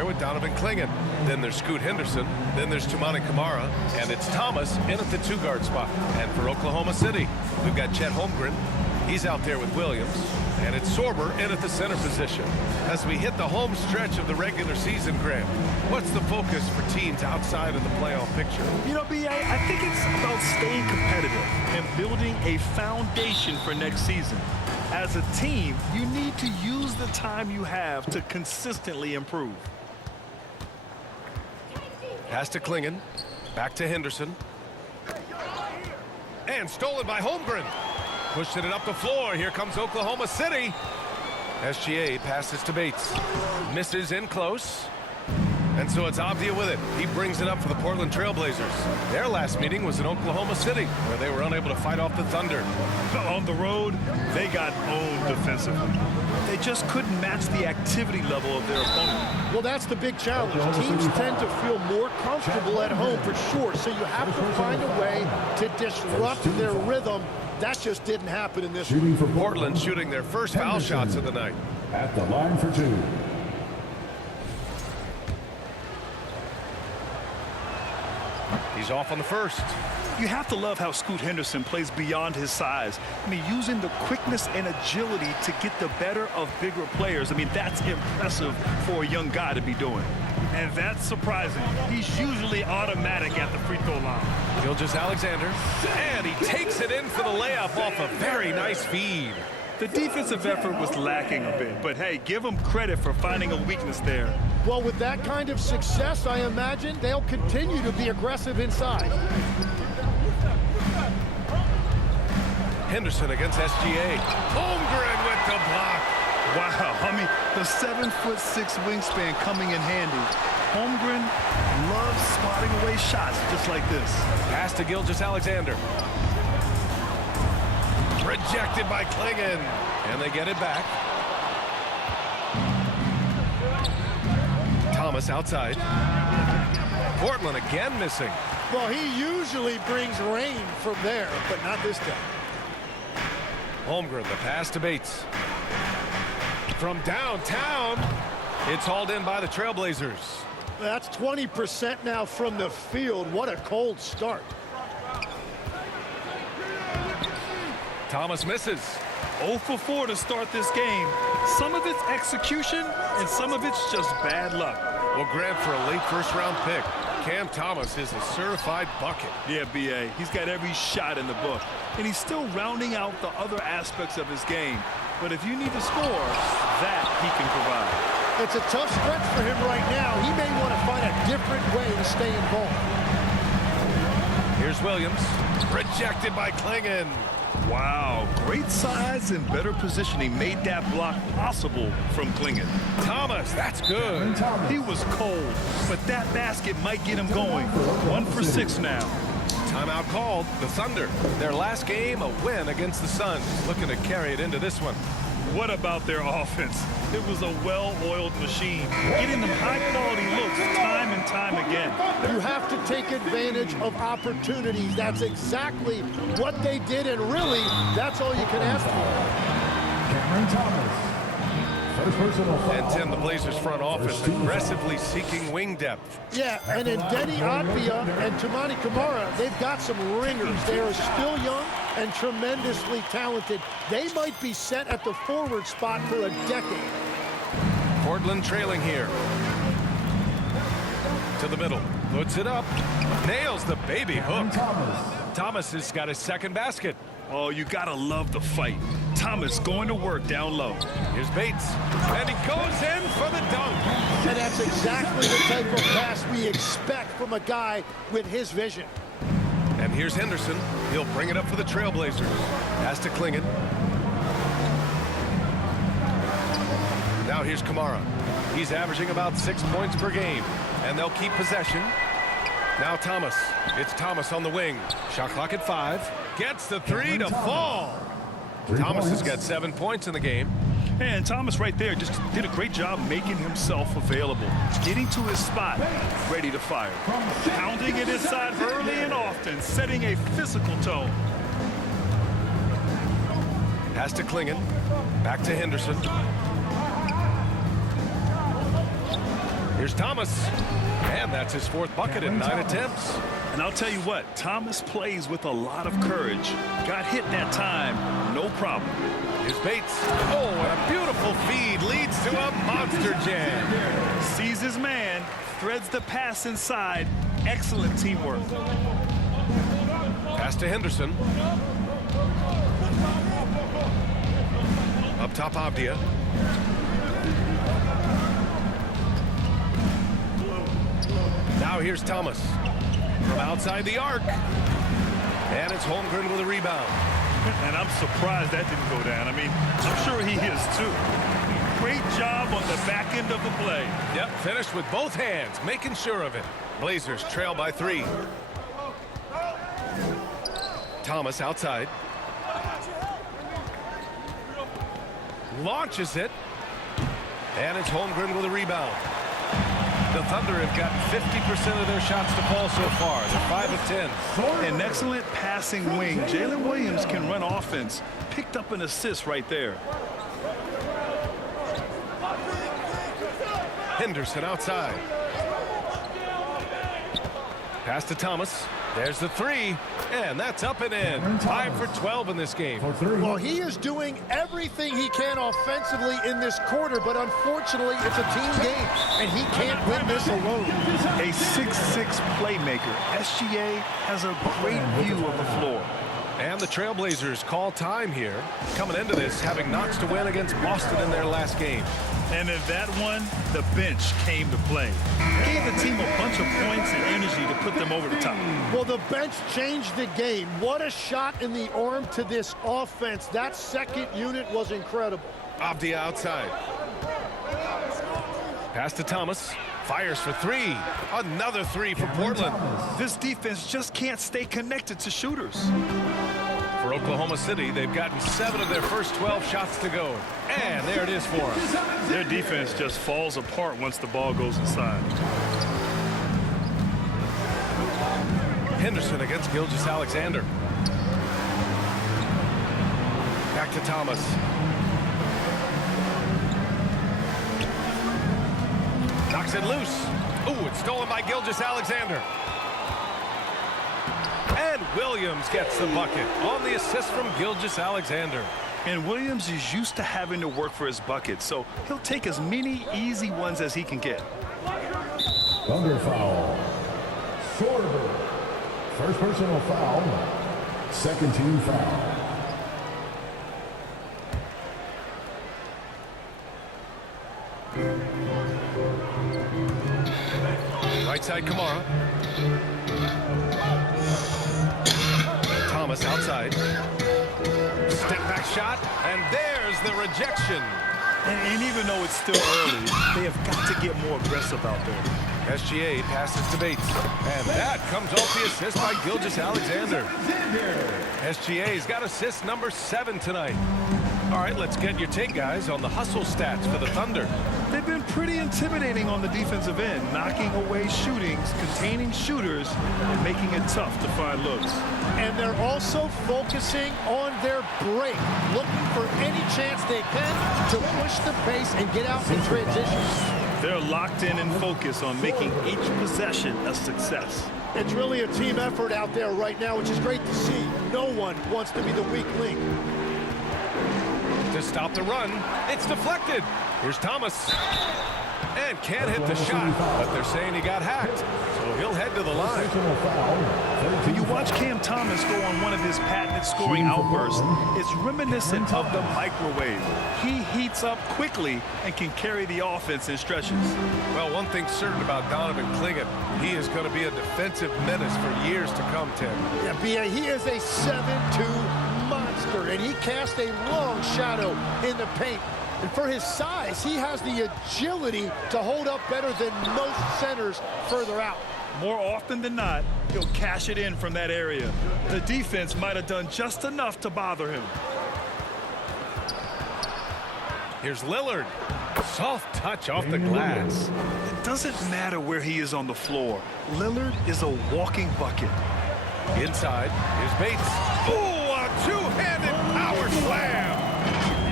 there with Donovan Clingan. Then there's Scoot Henderson. Then there's Tumani Kamara. And it's Thomas in at the 2-guard spot. And for Oklahoma City, we've got Chet Holmgren. He's out there with Williams. And it's Sorber in at the center position. As we hit the home stretch of the regular season, Grant, what's the focus for teams outside of the playoff picture? You know, B.A., I think it's about staying competitive and building a foundation for next season. As a team, you need to use the time you have to consistently improve. Pass to Clingan. Back to Henderson. And stolen by Holmgren. Pushing it up the floor. Here comes Oklahoma City. SGA passes to Bates. Misses in close. And so it's Avdia with it. He brings it up for the Portland Trailblazers. Their last meeting was in Oklahoma City, where they were unable to fight off the Thunder. On the road, they got owned defensively. They just couldn't match the activity level of their opponent. Well, that's the big challenge. Teams tend to feel more comfortable at home for sure, so you have to find a way to disrupt their rhythm. That just didn't happen in this one. Portland shooting their first foul shots of the night. At the line for 2. He's off on the first. You have to love how Scoot Henderson plays beyond his size. I mean, using the quickness and agility to get the better of bigger players. I mean, that's impressive for a young guy to be doing. And that's surprising. He's usually automatic at the free throw line. Gilgeous-Alexander. And he takes it in for the layup off a very nice feed. The defensive effort was lacking a bit, but hey, give him credit for finding a weakness there. Well, with that kind of success, I imagine they'll continue to be aggressive inside. Henderson against SGA. Holmgren with the block. Wow, I mean, the 7'6" wingspan coming in handy. Holmgren loves swatting away shots just like this. Pass to Gilgeous-Alexander. Rejected by Clingan. And they get it back. Thomas outside. Portland again missing. Well, he usually brings rain from there, but not this time. Holmgren, the pass to Bates. From downtown, it's hauled in by the Trailblazers. That's 20% now from the field. What a cold start. Thomas misses. 0 for 4 to start this game. Some of it's execution, and some of it's just bad luck. Well, Grant, for a late first-round pick, Cam Thomas is a certified bucket. Yeah, B.A., he's got every shot in the book. And he's still rounding out the other aspects of his game. But if you need to score, that he can provide. It's a tough stretch for him right now. He may want to find a different way to stay involved. Here's Williams. Rejected by Clingan. Wow, great size and better positioning made that block possible from Clingan. Thomas, that's good. He was cold, but that basket might get him going. 1 for 6 now. Timeout called. The Thunder, their last game, a win against the Suns. Looking to carry it into this one. What about their offense? It was a well-oiled machine, getting them high-quality looks time and time again. You have to take advantage of opportunities. That's exactly what they did, and really, that's all you can ask for. Cameron Thomas. First personal foul. And Tim, the Blazers front office aggressively seeking wing depth. Yeah, and in Denny Avdia and Tumani Kamara, they've got some ringers. They are still young and tremendously talented. They might be set at the forward spot for a decade. Portland trailing here. To the middle. Puts it up. Nails the baby hook. Thomas has got his second basket. Oh, you gotta love the fight. Thomas going to work down low. Here's Bates. And he goes in for the dunk. And that's exactly the type of pass we expect from a guy with his vision. And here's Henderson. He'll bring it up for the Trailblazers. Pass to Clingan. Now here's Kamara. He's averaging about 6 points per game. And they'll keep possession. Now Thomas. It's Thomas on the wing. Shot clock at 5. Gets the 3 to fall. Thomas has got 7 points in the game. And Thomas right there just did a great job making himself available, getting to his spot, ready to fire. Pounding it inside early and often, setting a physical tone. Pass to Clingan. Back to Henderson. Here's Thomas. And that's his 4th bucket in 9 attempts. And I'll tell you what, Thomas plays with a lot of courage. Got hit that time, no problem. Here's Bates. Oh, and a beautiful feed leads to a monster jam. Sees his man, threads the pass inside. Excellent teamwork. Pass to Henderson. Up top, Avdia. Now here's Thomas. From outside the arc. And it's Holmgren with a rebound. And I'm surprised that didn't go down. I mean, I'm sure he is too. Great job on the back end of the play. Yep, finished with both hands, making sure of it. Blazers trail by 3. Thomas outside. Launches it. And it's Holmgren with a rebound. The Thunder have got 50% of their shots to fall so far. They're 5 of 10. An excellent passing wing. Jalen Williams can run offense. Picked up an assist right there. Henderson outside. Pass to Thomas. There's the 3. And that's up and in. 5 for 12 in this game. Well, he is doing everything he can offensively in this quarter, but unfortunately, it's a team game, and he can't win this alone. A 6'6" playmaker. SGA has a great view of the floor. And the Trailblazers call time here. Coming into this, having Knox to win against Boston in their last game. And in that one, the bench came to play. Gave the team a bunch of points and energy to put them over the top. Well, the bench changed the game. What a shot in the arm to this offense. That second unit was incredible. Avdia outside. Pass to Thomas. Fires for 3. Another 3 for Portland. This defense just can't stay connected to shooters. For Oklahoma City, they've gotten 7 of their first 12 shots to go. And there it is for them. Their defense just falls apart once the ball goes inside. Henderson against Gilgeous-Alexander. Back to Thomas. Knocks it loose. Ooh, it's stolen by Gilgeous-Alexander. And Williams gets the bucket on the assist from Gilgeous-Alexander. And Williams is used to having to work for his bucket, so he'll take as many easy ones as he can get. Thunder foul. Sorber. First personal foul. Second team foul. Right side, Kamara. Thomas outside. Step back shot, and there's the rejection. And even though it's still early, they have got to get more aggressive out there. SGA passes to Bates, and that comes off the assist by Gilgeous-Alexander. SGA's got assist number 7 tonight. All right, let's get your take, guys, on the hustle stats for the Thunder. They've been pretty intimidating on the defensive end, knocking away shootings, containing shooters, and making it tough to find looks. And they're also focusing on their break, looking for any chance they can to push the pace and get out in transition. They're locked in and focused on making each possession a success. It's really a team effort out there right now, which is great to see. No one wants to be the weak link. To stop the run, it's deflected. Here's Thomas. And can't hit the shot, but they're saying he got hacked. So he'll head to the line. When you watch Cam Thomas go on one of his patented scoring outbursts, it's reminiscent of the microwave. He heats up quickly and can carry the offense in stretches. Well, one thing's certain about Donovan Clingan. He is going to be a defensive menace for years to come, Tim. Yeah, B.A., he is a 7'2" monster, and he casts a long shadow in the paint. And for his size, he has the agility to hold up better than most centers further out. More often than not, he'll cash it in from that area. The defense might have done just enough to bother him. Here's Lillard. Soft touch off the glass. It doesn't matter where he is on the floor. Lillard is a walking bucket. Inside, here's Bates. Ooh, a two-handed power slam.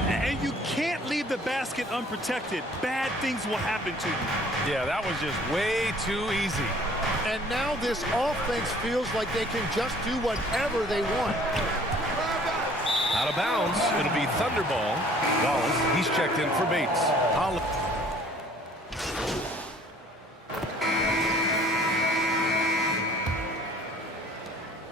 And you can't leave the the basket unprotected, bad things will happen to you. Yeah, that was just way too easy. And now this offense feels like they can just do whatever they want. Out of bounds, it'll be Thunderball. Wallace, he's checked in for Bates.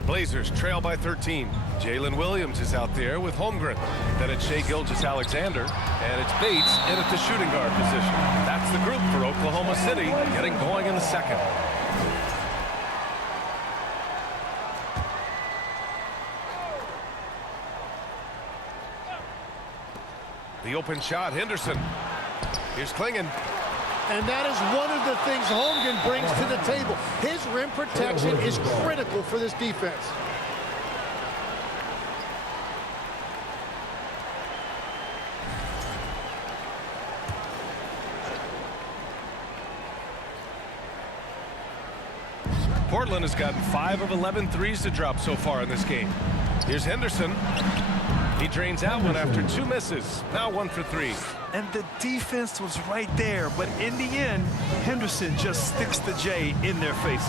Blazers trail by 13. Jalen Williams is out there with Holmgren. Then it's Shai Gilgeous-Alexander, and it's Bates in at the shooting guard position. That's the group for Oklahoma City, getting going in the second. The open shot, Henderson. Here's Klingon. And that is one of the things Holmgren brings to the table. His rim protection is critical for this defense. Portland has gotten 5 of 11 threes to drop so far in this game. Here's Henderson. He drains out one after 2 misses. Now 1 for 3. And the defense was right there, but in the end, Henderson just sticks the J in their faces.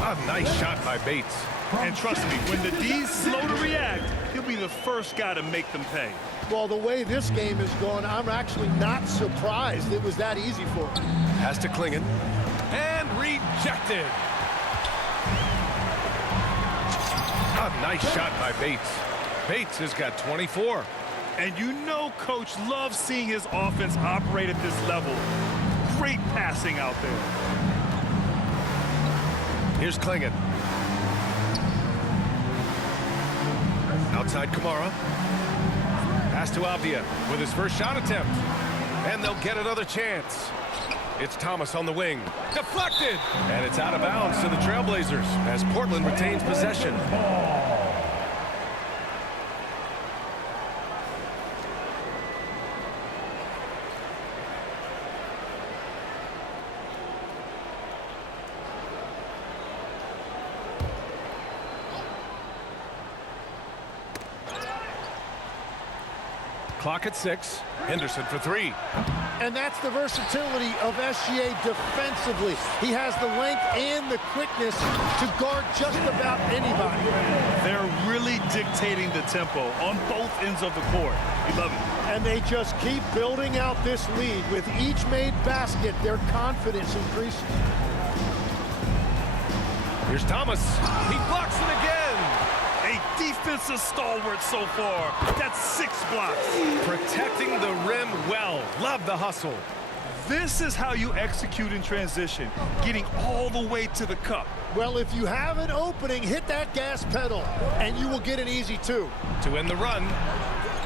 A nice shot by Bates. And trust me, when the D's slow to react, he'll be the first guy to make them pay. Well, the way this game is going, I'm actually not surprised it was that easy for him. Has to Klingon. And rejected. A nice shot by Bates. Bates has got 24. And you know Coach loves seeing his offense operate at this level. Great passing out there. Here's Klingon. Outside Kamara. Pass to Avdia with his first shot attempt. And they'll get another chance. It's Thomas on the wing. Deflected! And it's out of bounds to the Trailblazers as Portland retains possession. Clock at 6. Henderson for 3. And that's the versatility of SGA defensively. He has the length and the quickness to guard just about anybody. They're really dictating the tempo on both ends of the court. We love it. And they just keep building out this lead. With each made basket, their confidence increases. Here's Thomas. He blocks it again. A defensive stalwart so far. That's 6 blocks. Protecting the rim well. Love the hustle. This is how you execute in transition, getting all the way to the cup. Well, if you have an opening, hit that gas pedal, and you will get an easy 2. To end the run,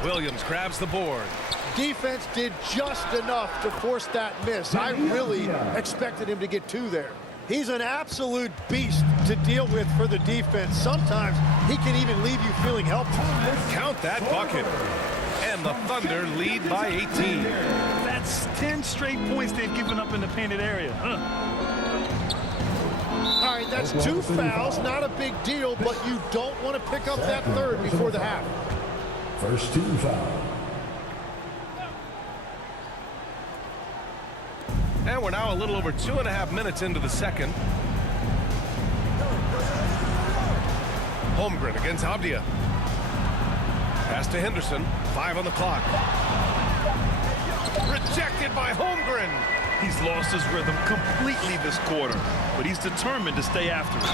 Williams grabs the board. Defense did just enough to force that miss. I really expected him to get 2 there. He's an absolute beast to deal with for the defense. Sometimes he can even leave you feeling helpless. Count that bucket. And the Thunder lead by 18. That's 10 straight points they've given up in the painted area. All right, that's 2 fouls. Not a big deal, but you don't want to pick up that 3rd before the half. First 2 fouls. And we're now a little over 2.5 minutes into the second. Holmgren against Avdia. Pass to Henderson. 5 on the clock. Rejected by Holmgren. He's lost his rhythm completely this quarter, but he's determined to stay after it.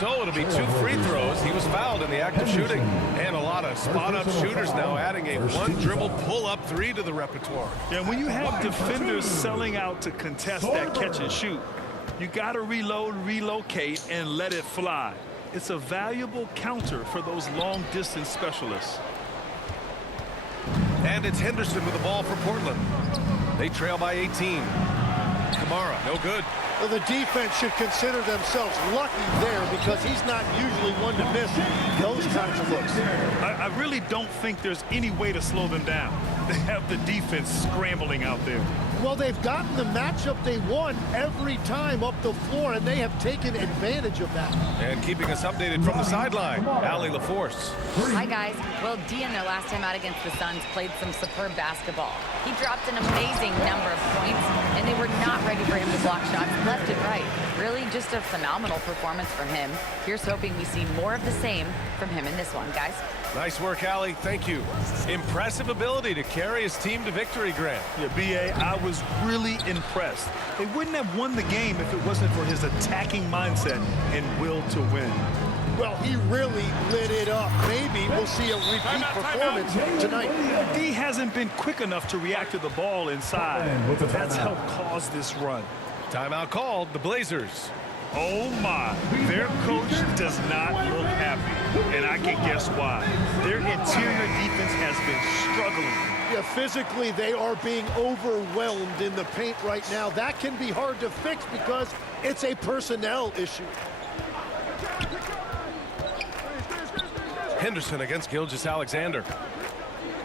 So it'll be 2 free throws. He was fouled in the act of shooting. And a lot of spot-up shooters now adding a 1-dribble pull-up 3 to the repertoire. And when you have defenders selling out to contest that catch and shoot, you got to reload, relocate, and let it fly. It's a valuable counter for those long-distance specialists. And it's Henderson with the ball for Portland. They trail by 18. Kamara, no good. Well, the defense should consider themselves lucky there because he's not usually one to miss those kinds of looks. I really don't think there's any way to slow them down. They have the defense scrambling out there. Well, they've gotten the matchup they want every time up the floor, and they have taken advantage of that. And keeping us updated from the sideline, Allie LaForce. Hi, guys. Well, Dean, their last time out against the Suns, played some superb basketball. He dropped an amazing number of points, and they were not ready for him to block shots left and right. Really just a phenomenal performance for him. Here's hoping we see more of the same from him in this one, guys. Nice work, Allie. Thank you. Impressive ability to carry his team to victory, Grant. Yeah, B.A., I was really impressed. They wouldn't have won the game if it wasn't for his attacking mindset and will to win. Well, he really lit it up. Maybe we'll see a repeat performance tonight. D hasn't been quick enough to react to the ball inside. That's helped cause this run. Timeout called, the Blazers. Oh my, their coach does not look happy, and I can guess why. Their interior defense has been struggling. Yeah, physically they are being overwhelmed in the paint right now. That can be hard to fix because it's a personnel issue. Henderson against Gilgeous-Alexander.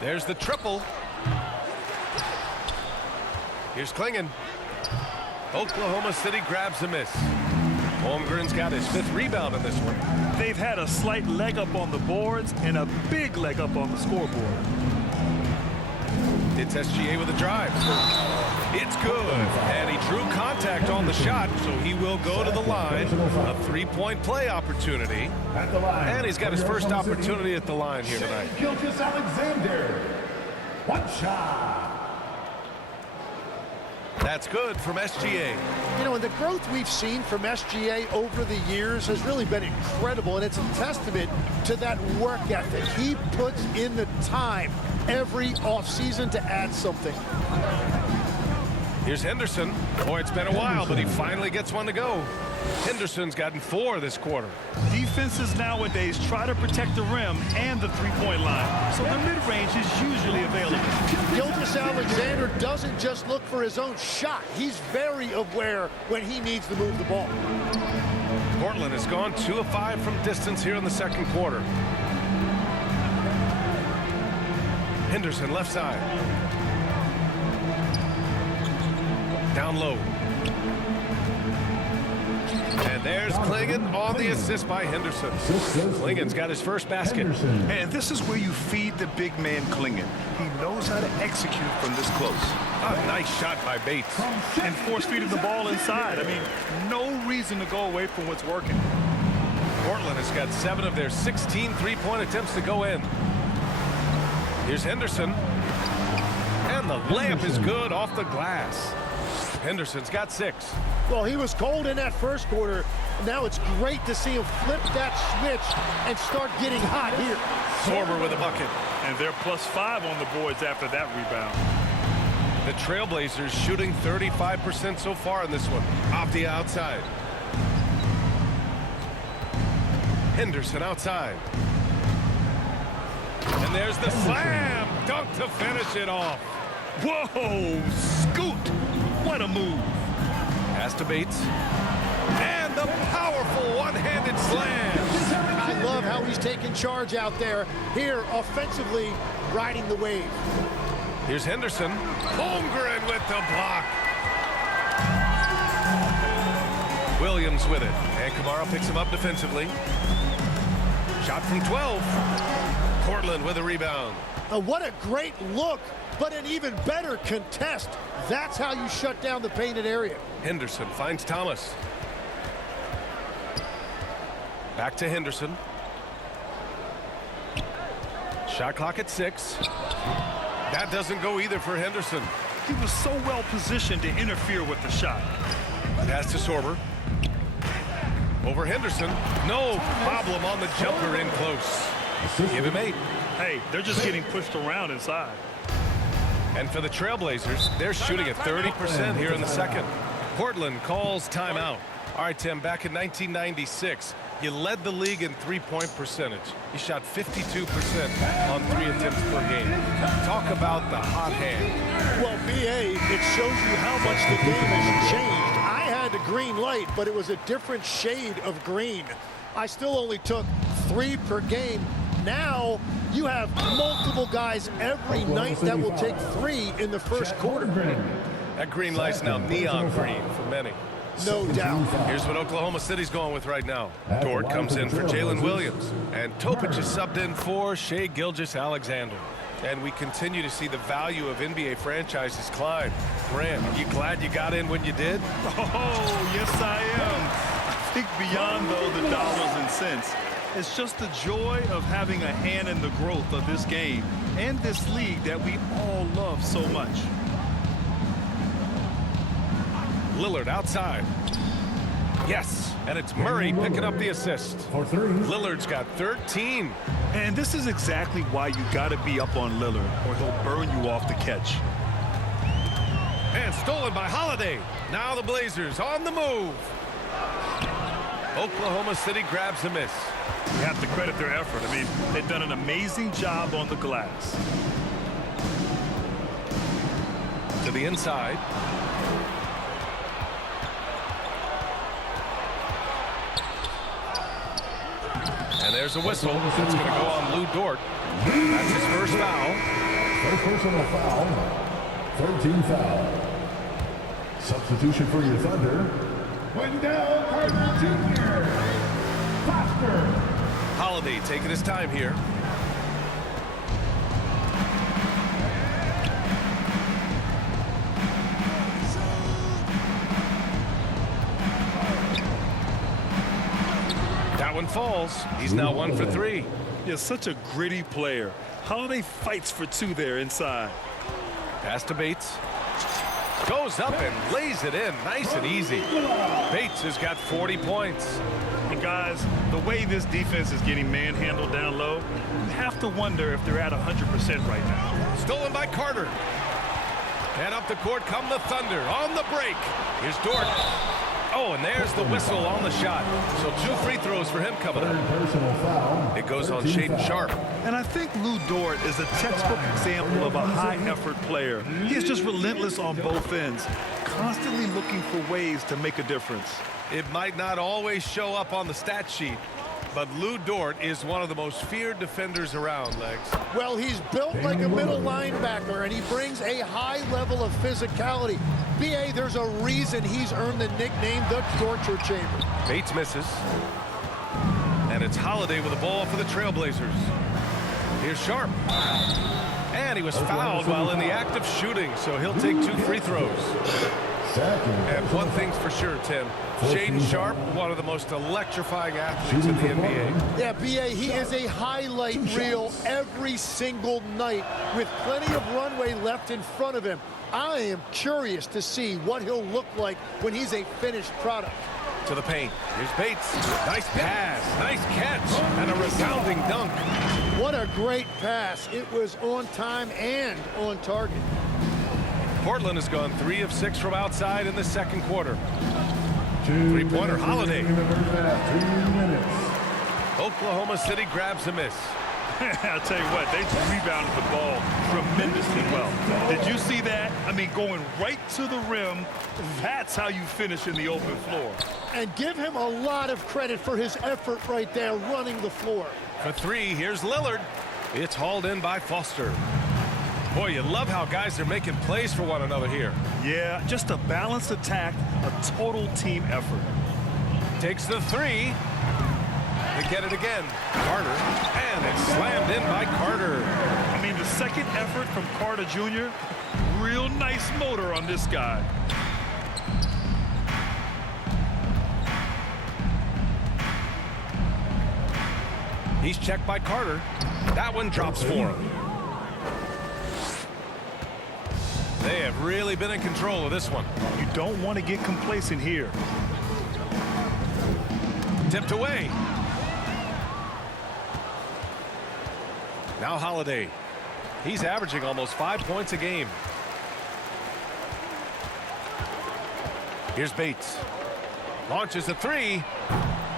There's the triple. Here's Klingon. Oklahoma City grabs a miss. Holmgren's got his 5th rebound in this one. They've had a slight leg up on the boards and a big leg up on the scoreboard. It's SGA with a drive. It's good. And he drew contact on the shot, so he will go to the line. A 3-point play opportunity. At the line. And he's got his first opportunity at the line here tonight. Gilgeous-Alexander. One shot. That's good from SGA. You know, and the growth we've seen from SGA over the years has really been incredible, and it's a testament to that work ethic. He puts in the time every offseason to add something. Here's Henderson. Boy, it's been a while, but he finally gets one to go. Henderson's gotten 4 this quarter. Defenses nowadays try to protect the rim and the three-point line, so the mid-range is usually available. Gilgeous-Alexander doesn't just look for his own shot. He's very aware when he needs to move the ball. Portland has gone 2 of 5 from distance here in the second quarter. Henderson left side. Down low. And there's Klingon on the assist by Henderson. Klingon's got his first basket. And this is where you feed the big man Klingon. He knows how to execute from this close. A nice shot by Bates. And force-feeding the ball inside. I mean, no reason to go away from what's working. Portland has got 7 of their 16 3-point attempts to go in. Here's Henderson. And the layup is good off the glass. Henderson's got 6. Well, he was cold in that first quarter. Now it's great to see him flip that switch and start getting hot here. Sorber with a bucket. And they're +5 on the boards after that rebound. The Trailblazers shooting 35% so far in this one. Off the outside. Henderson outside. And there's the slam. Dunk to finish it off. Whoa, scoot. What a move. Pass to Bates. And the powerful one-handed slam. I love how he's taking charge out there. Here, offensively, riding the wave. Here's Henderson. Holmgren with the block. Williams with it. And Kamara picks him up defensively. Shot from 12. Portland with a rebound. What a great look, but an even better contest. That's how you shut down the painted area. Henderson finds Thomas. Back to Henderson. Shot clock at 6. That doesn't go either for Henderson. He was so well positioned to interfere with the shot. Pass to Sorber. Over Henderson. No problem on the jumper in close. Give him 8. Hey, they're just getting pushed around inside. And for the Trailblazers, they're shooting at 30% here in the second. Portland calls timeout. All right, Tim, back in 1996, you led the league in three-point percentage. You shot 52% on 3 attempts per game. Talk about the hot hand. Well, BA, it shows you how much the game has changed. I had the green light, but it was a different shade of green. I still only took 3 per game. Now you have multiple guys every night that will take 3 in the first quarter. That green light's now neon green for many. No doubt. Here's what Oklahoma City's going with right now. Dort comes in for Jalen Williams. And Topic is subbed in for Shai Gilgeous-Alexander. And we continue to see the value of NBA franchises climb. Grant, you glad you got in when you did? Oh, yes, I am. I think beyond, though, the dollars and cents, it's just the joy of having a hand in the growth of this game and this league that we all love so much. Lillard outside. Yes, and it's Murray picking up the assist. For 3. Lillard's got 13. And this is exactly why you got to be up on Lillard, or he'll burn you off the catch. And stolen by Holiday. Now the Blazers on the move. Oklahoma City grabs a miss. You have to credit their effort. I mean, they've done an amazing job on the glass. To the inside. And there's a whistle. It's going to go on Lou Dort. That's his first foul. First personal foul. 13 foul. Substitution for your Thunder. Wendell Carter Jr. Foster. Holiday taking his time here. That one falls. He's now 1 for 3. You're such a gritty player. Holiday fights for 2 there inside. Pass to Bates. Goes up and lays it in. Nice and easy. Bates has got 40 points. And guys, the way this defense is getting manhandled down low, you have to wonder if they're at 100% right now. Stolen by Carter. And up the court come the Thunder on the break. Here's Dort. Oh, and there's the whistle on the shot. So 2 free throws for him coming up. Personal foul. It goes on Shaedon Sharpe. And I think Lou Dort is a textbook example of a high-effort player. He's just relentless on both ends, constantly looking for ways to make a difference. It might not always show up on the stat sheet, but Lou Dort is one of the most feared defenders around, Legs. Well, he's built like a middle linebacker, and he brings a high level of physicality. B.A., there's a reason he's earned the nickname the Torture Chamber. Bates misses. And it's Holiday with the ball for the Trailblazers. Here's Sharpe. And he was fouled while in the act of shooting, so he'll take 2 free throws. And one thing's for sure, Tim. Shaedon Sharpe, one of the most electrifying athletes in the NBA. Yeah, B.A., he is a highlight reel every single night with plenty of runway left in front of him. I am curious to see what he'll look like when he's a finished product. To the paint. Here's Bates. Nice pass. Nice catch. And a resounding dunk. What a great pass. It was on time and on target. Portland has gone 3 of 6 from outside in the second quarter. 3-pointer Holiday. 2 minutes. Oklahoma City grabs a miss. I'll tell you what, they rebounded the ball tremendously well. Did you see that? I mean, going right to the rim, that's how you finish in the open floor. And give him a lot of credit for his effort right there running the floor. For 3, here's Lillard. It's hauled in by Foster. Boy, you love how guys are making plays for one another here. Yeah, just a balanced attack, a total team effort. Takes the 3. To get it again. Carter. And it's slammed in by Carter. I mean, the second effort from Carter Jr., real nice motor on this guy. He's checked by Carter. That one drops for him. They have really been in control of this one. You don't want to get complacent here. Tipped away. Now Holiday. He's averaging almost 5 points a game. Here's Bates. Launches a 3.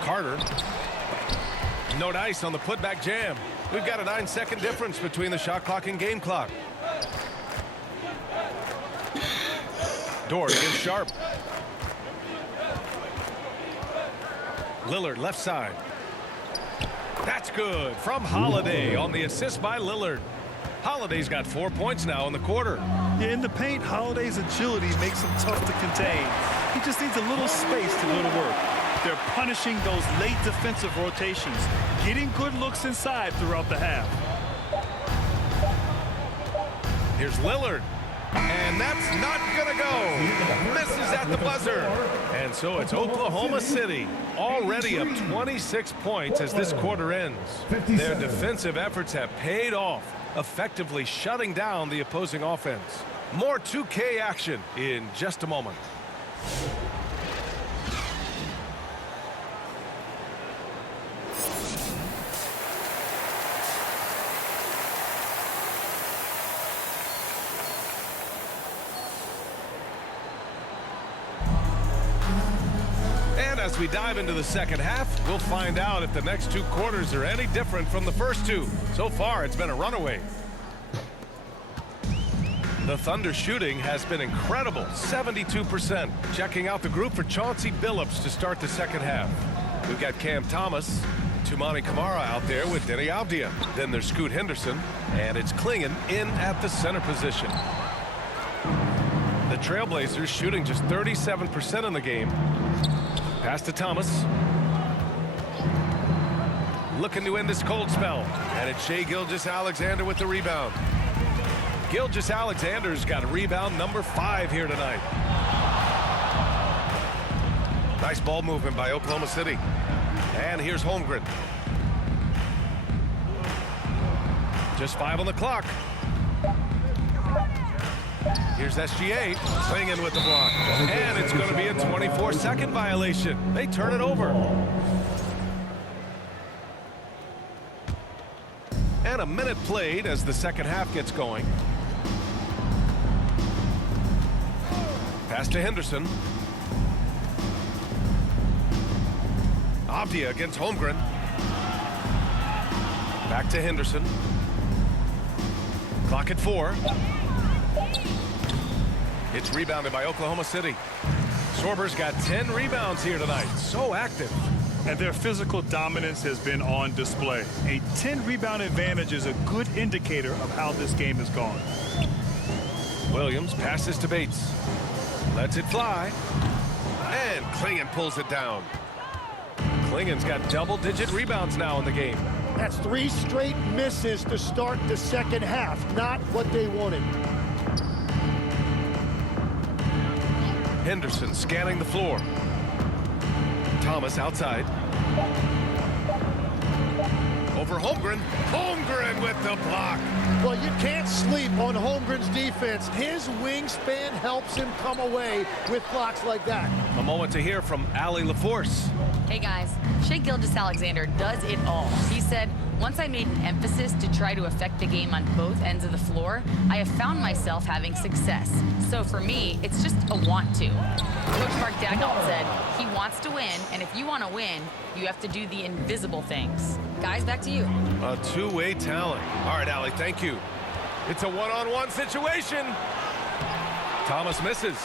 Carter. No dice on the putback jam. We've got a 9-second difference between the shot clock and game clock. Dort against Sharpe. Lillard left side. That's good from Holiday on the assist by Lillard. Holiday's got 4 points now in the quarter. Yeah, in the paint, Holiday's agility makes him tough to contain. He just needs a little space to go to work. They're punishing those late defensive rotations, getting good looks inside throughout the half. Here's Lillard. And that's not going to go. Misses at the buzzer. And so it's Oklahoma City already up 26 points as this quarter ends. Their defensive efforts have paid off, effectively shutting down the opposing offense. More 2K action in just a moment. As we dive into the second half, we'll find out if the next 2 quarters are any different from the first 2. So far, it's been a runaway. The Thunder shooting has been incredible, 72%. Checking out the group for Chauncey Billups to start the second half. We've got Cam Thomas, Tumani Kamara out there with Denny Avdia. Then there's Scoot Henderson, and it's Klingon in at the center position. The Trailblazers shooting just 37% in the game. Pass to Thomas. Looking to end this cold spell. And it's Shai Gilgeous-Alexander with the rebound. Gilgeous-Alexander's got rebound number 5 here tonight. Nice ball movement by Oklahoma City. And here's Holmgren. Just 5 on the clock. Here's SGA, Klingon with the block. And it's going to be a 24-second violation. They turn it over. And a minute played as the second half gets going. Pass to Henderson. Avdia against Holmgren. Back to Henderson. Clock at 4. It's rebounded by Oklahoma City. Sorber's got 10 rebounds here tonight. So active. And their physical dominance has been on display. A 10-rebound advantage is a good indicator of how this game has gone. Williams passes to Bates. Lets it fly. And Klingon pulls it down. Klingon's got double-digit rebounds now in the game. That's 3 straight misses to start the second half. Not what they wanted. Henderson scanning the floor. Thomas outside. Over Holmgren. Holmgren with the block. Well, you can't sleep on Holmgren's defense. His wingspan helps him come away with blocks like that. A moment to hear from Allie LaForce. Hey guys, Shai Gilgeous-Alexander does it all. He said, once I made an emphasis to try to affect the game on both ends of the floor, I have found myself having success. So for me, it's just a want to. Coach Mark Dagnall said, he wants to win, and if you want to win, you have to do the invisible things. Guys, back to you. A two-way talent. All right, Allie, thank you. It's a one-on-one situation. Thomas misses.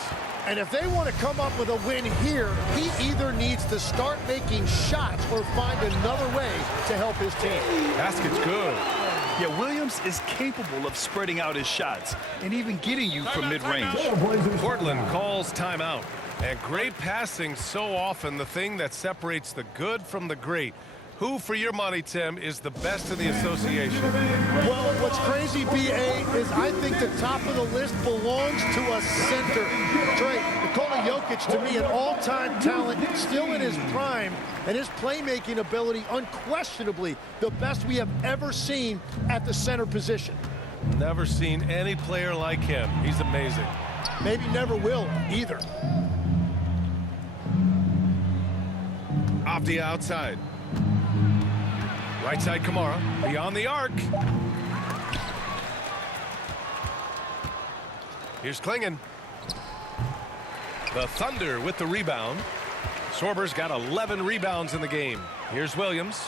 And if they want to come up with a win here, he either needs to start making shots or find another way to help his team. Basket's good. Yeah, Williams is capable of spreading out his shots and even getting you from mid-range. Portland calls timeout. And great passing, so often the thing that separates the good from the great. Who, for your money, Tim, is the best in the association? Well, what's crazy, B.A., is I think the top of the list belongs to a center. Trey, Nikola Jokic, to me, an all-time talent, still in his prime, and his playmaking ability, unquestionably, the best we have ever seen at the center position. Never seen any player like him. He's amazing. Maybe never will, either. Avdia outside. Right side Kamara, beyond the arc. Here's Klingon. The Thunder with the rebound. Sorber's got 11 rebounds in the game. Here's Williams.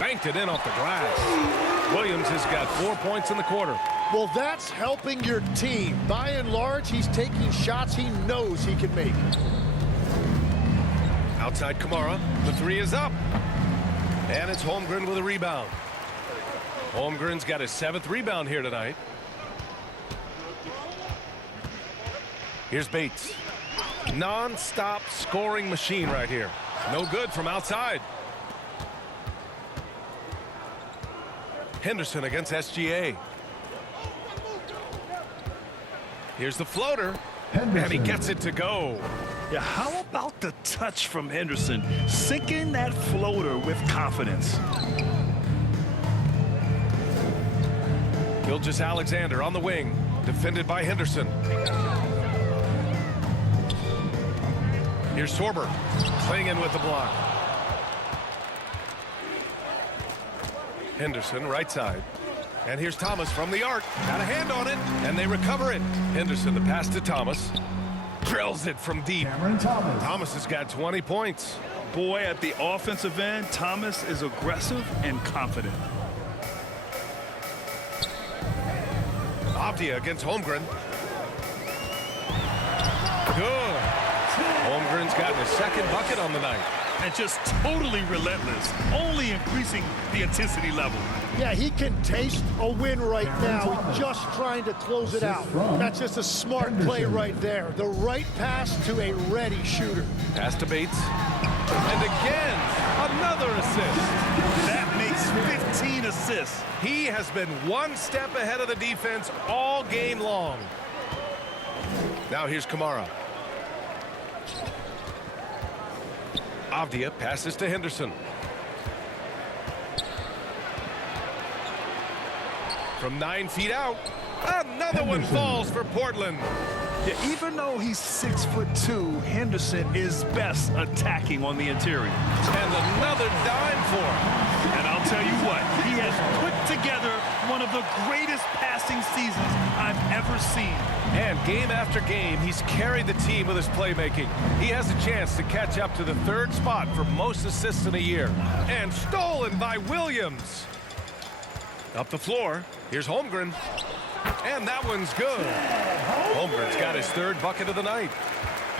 Banked it in off the glass. Williams has got 4 points in the quarter. Well, that's helping your team. By and large, he's taking shots he knows he can make. Outside Kamara, the three is up. And it's Holmgren with a rebound. Holmgren's got his 7th rebound here tonight. Here's Bates. Non-stop scoring machine right here. No good from outside. Henderson against SGA. Here's the floater. And he gets it to go. Yeah, how about the touch from Henderson? Sinking that floater with confidence. Gilgeous-Alexander on the wing. Defended by Henderson. Here's Sorber. Clinging with the block. Henderson right side. And here's Thomas from the arc. Got a hand on it, and they recover it. Henderson the pass to Thomas. Drills it from deep. Thomas has got 20 points. Boy, at the offensive end, Thomas is aggressive and confident. Avdia against Holmgren. Good. Holmgren's gotten his 2nd bucket on the night. And just totally relentless, only increasing the intensity level. Yeah, he can taste a win right now, just trying to close it out. That's just a smart play right there. The right pass to a ready shooter. Pass to Bates. And again, another assist. That makes 15 assists. He has been one step ahead of the defense all game long. Now here's Kamara. Avdia passes to Henderson. From 9 feet out, another one falls for Portland. Yeah, even though he's 6'2", Henderson is best attacking on the interior. And another dime for him. And I'll tell you what, he has put together one of the greatest passing seasons I've ever seen. And game after game, he's carried the team with his playmaking. He has a chance to catch up to the 3rd spot for most assists in a year. And stolen by Williams. Up the floor, here's Holmgren. And that one's good. Holmgren's got his 3rd bucket of the night.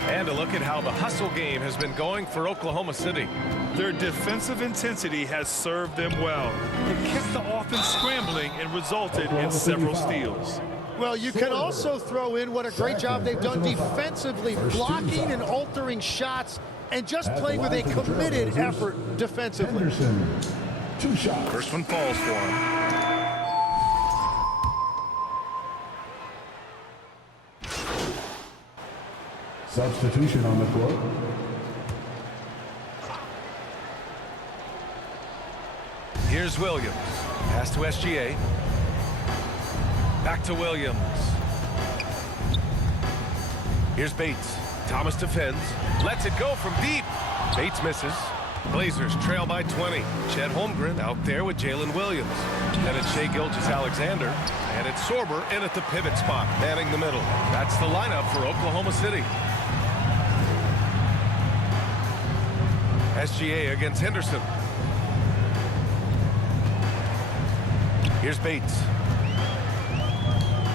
And a look at how the hustle game has been going for Oklahoma City. Their defensive intensity has served them well. It kept the offense scrambling and resulted in several steals. Well, you can also throw in what a great job they've done defensively, blocking and altering shots and just playing with a committed effort defensively. Henderson, 2 shots. First one falls for him. Substitution on the court. Here's Williams. Pass to SGA. Back to Williams. Here's Bates. Thomas defends. Lets it go from deep. Bates misses. Blazers trail by 20. Chet Holmgren out there with Jalen Williams. Then it's Shai Gilgeous-Alexander. And it's Sorber in at the pivot spot, manning the middle. That's the lineup for Oklahoma City. SGA against Henderson. Here's Bates.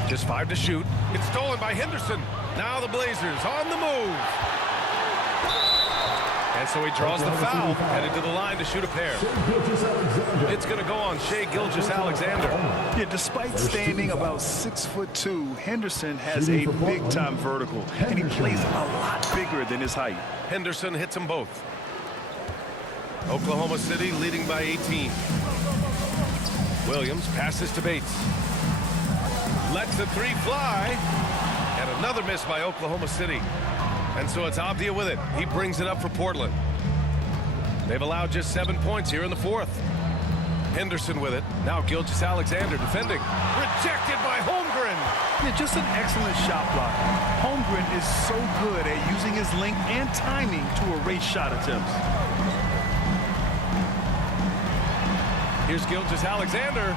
Just 5 to shoot. It's stolen by Henderson. Now the Blazers on the move. And so he draws the foul, headed to the line to shoot a pair. It's going to go on Shai Gilgeous-Alexander. Yeah, despite standing about 6'2", Henderson has a big-time vertical, and he plays a lot bigger than his height. Henderson hits them both. Oklahoma City leading by 18. Williams passes to Bates. Lets the 3 fly. And another miss by Oklahoma City. And so it's Avdia with it. He brings it up for Portland. They've allowed just 7 points here in the 4th. Henderson with it. Now Gilgeous-Alexander defending. Rejected by Holmgren. Yeah, just an excellent shot block. Holmgren is so good at using his length and timing to erase shot attempts. Here's Gilgeous-Alexander.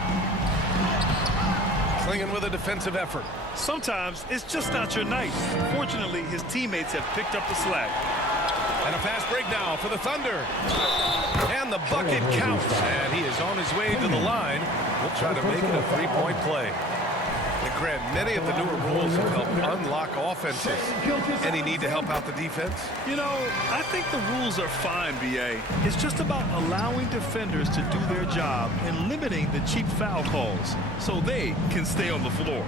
Clinging with a defensive effort. Sometimes it's just not your night. Fortunately, his teammates have picked up the slack. And a fast break now for the Thunder. And the bucket counts. And he is on his way to the line. We'll try to make it a 3-point play. And Grant, many of the newer rules have helped unlock offenses. Any need to help out the defense? You know, I think the rules are fine, B.A. It's just about allowing defenders to do their job and limiting the cheap foul calls so they can stay on the floor.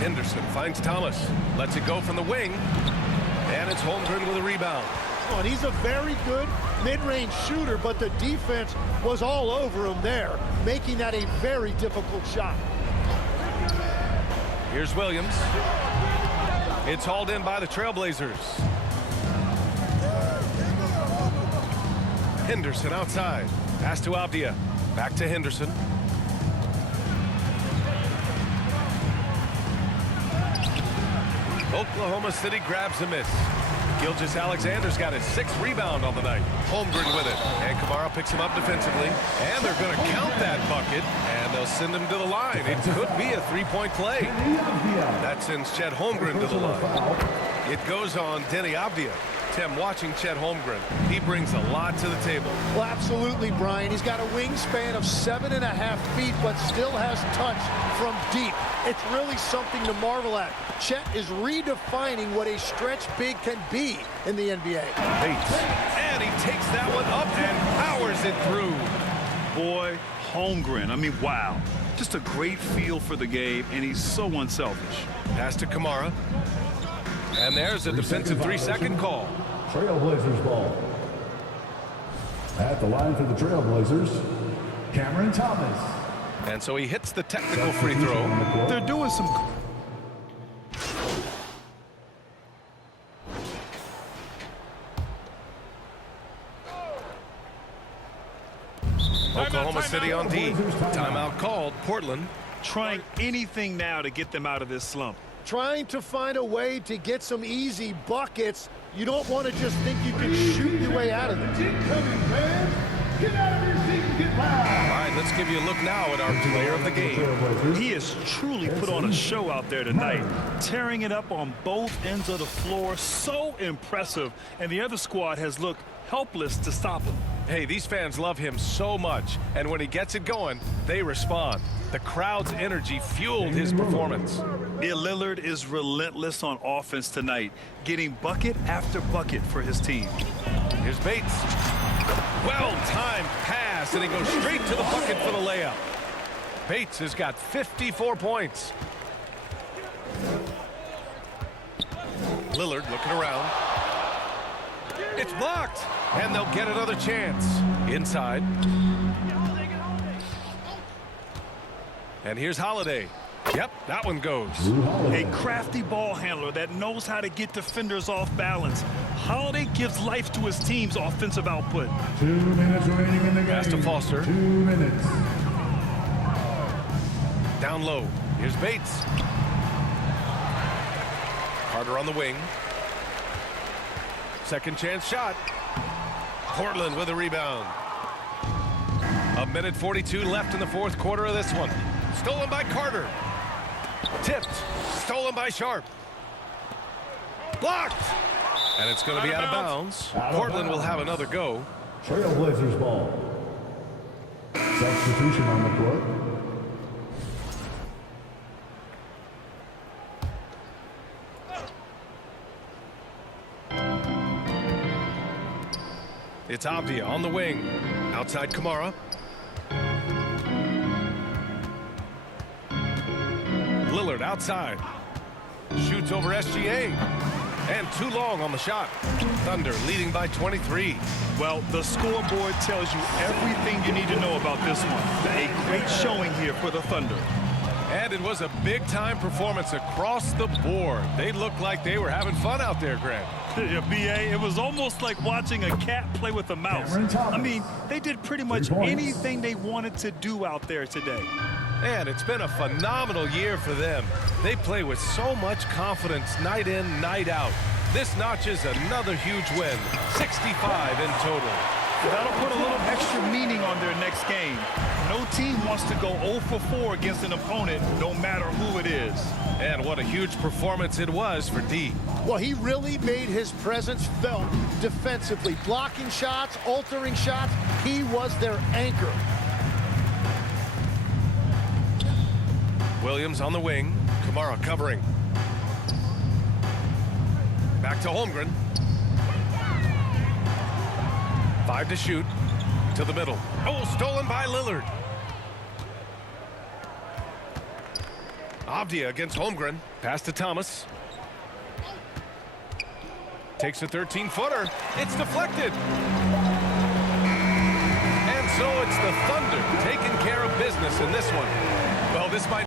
Henderson finds Thomas. Lets it go from the wing. And it's Holmgren with a rebound. And he's a very good mid-range shooter, but the defense was all over him there, making that a very difficult shot. Here's Williams. It's hauled in by the Trailblazers. Henderson outside. Pass to Avdia. Back to Henderson. Oklahoma City grabs a miss. Gilgeous-Alexander's got his 6th rebound on the night. Holmgren with it. And Kamara picks him up defensively. And they're going to count that bucket. And they'll send him to the line. It could be a 3-point play. That sends Chet Holmgren to the line. It goes on Denny Avdia. Tim, watching Chet Holmgren, he brings a lot to the table. Well, absolutely, Brian. He's got a wingspan of 7.5 feet, but still has touch from deep. It's really something to marvel at. Chet is redefining what a stretch big can be in the NBA. Bates. And he takes that one up and powers it through. Boy, Holmgren, I mean, wow. Just a great feel for the game, and he's so unselfish. Pass to Kamara. And there's a defensive 3-second call. Trailblazers ball. At the line for the Trailblazers, Cameron Thomas. And so he hits the technical free throw. They're doing some... Oklahoma City on D. Timeout called. Portland. Trying anything now to get them out of this slump. Trying to find a way to get some easy buckets. You don't want to just think you can shoot your way out of it. Get out of your seat and get All loud. right, let's give you a look now at our player of the game. He has truly put on a show out there tonight, tearing it up on both ends of the floor. So impressive, and the other squad has looked helpless to stop him. Hey, these fans love him so much, and when he gets it going, they respond. The crowd's energy fueled his performance. Yeah, Lillard is relentless on offense tonight, getting bucket after bucket for his team. Here's Bates. Well-timed pass, and he goes straight to the bucket for the layup. Bates has got 54 points. Lillard looking around. It's blocked, and they'll get another chance. Inside. And here's Holiday. Yep, that one goes. A crafty ball handler that knows how to get defenders off balance. Holiday gives life to his team's offensive output. 2 minutes remaining in the game. Pass to Foster. 2 minutes. Down low. Here's Bates. Carter on the wing. Second chance shot. Portland with a rebound. 1:42 left in the fourth quarter of this one. Stolen by Carter. Tipped. Stolen by Sharp. Blocked. And it's going to be out of bounds. Portland will have another go. Trailblazers ball. Substitution on the court. It's Avdia on the wing. Outside Kamara. Lillard outside. Shoots over SGA. And too long on the shot. Thunder leading by 23. Well, the scoreboard tells you everything you need to know about this one. A great showing here for the Thunder. And it was a big-time performance across the board. They looked like they were having fun out there, Grant. Yeah, B.A., it was almost like watching a cat play with a mouse. I mean, they did pretty much anything they wanted to do out there today. And it's been a phenomenal year for them. They play with so much confidence night in, night out. This notches another huge win, 65 in total. That'll put a little extra meaning on their next game. No team wants to go 0 for 4 against an opponent, no matter who it is. And what a huge performance it was for D. Well, he really made his presence felt defensively. Blocking shots, altering shots. He was their anchor. Williams on the wing. Kamara covering. Back to Holmgren. 5 to shoot. To the middle. Oh, stolen by Lillard. Avdia against Holmgren. Pass to Thomas. Takes a 13-footer. It's deflected. And so it's the Thunder taking care of business in this one. Well, this might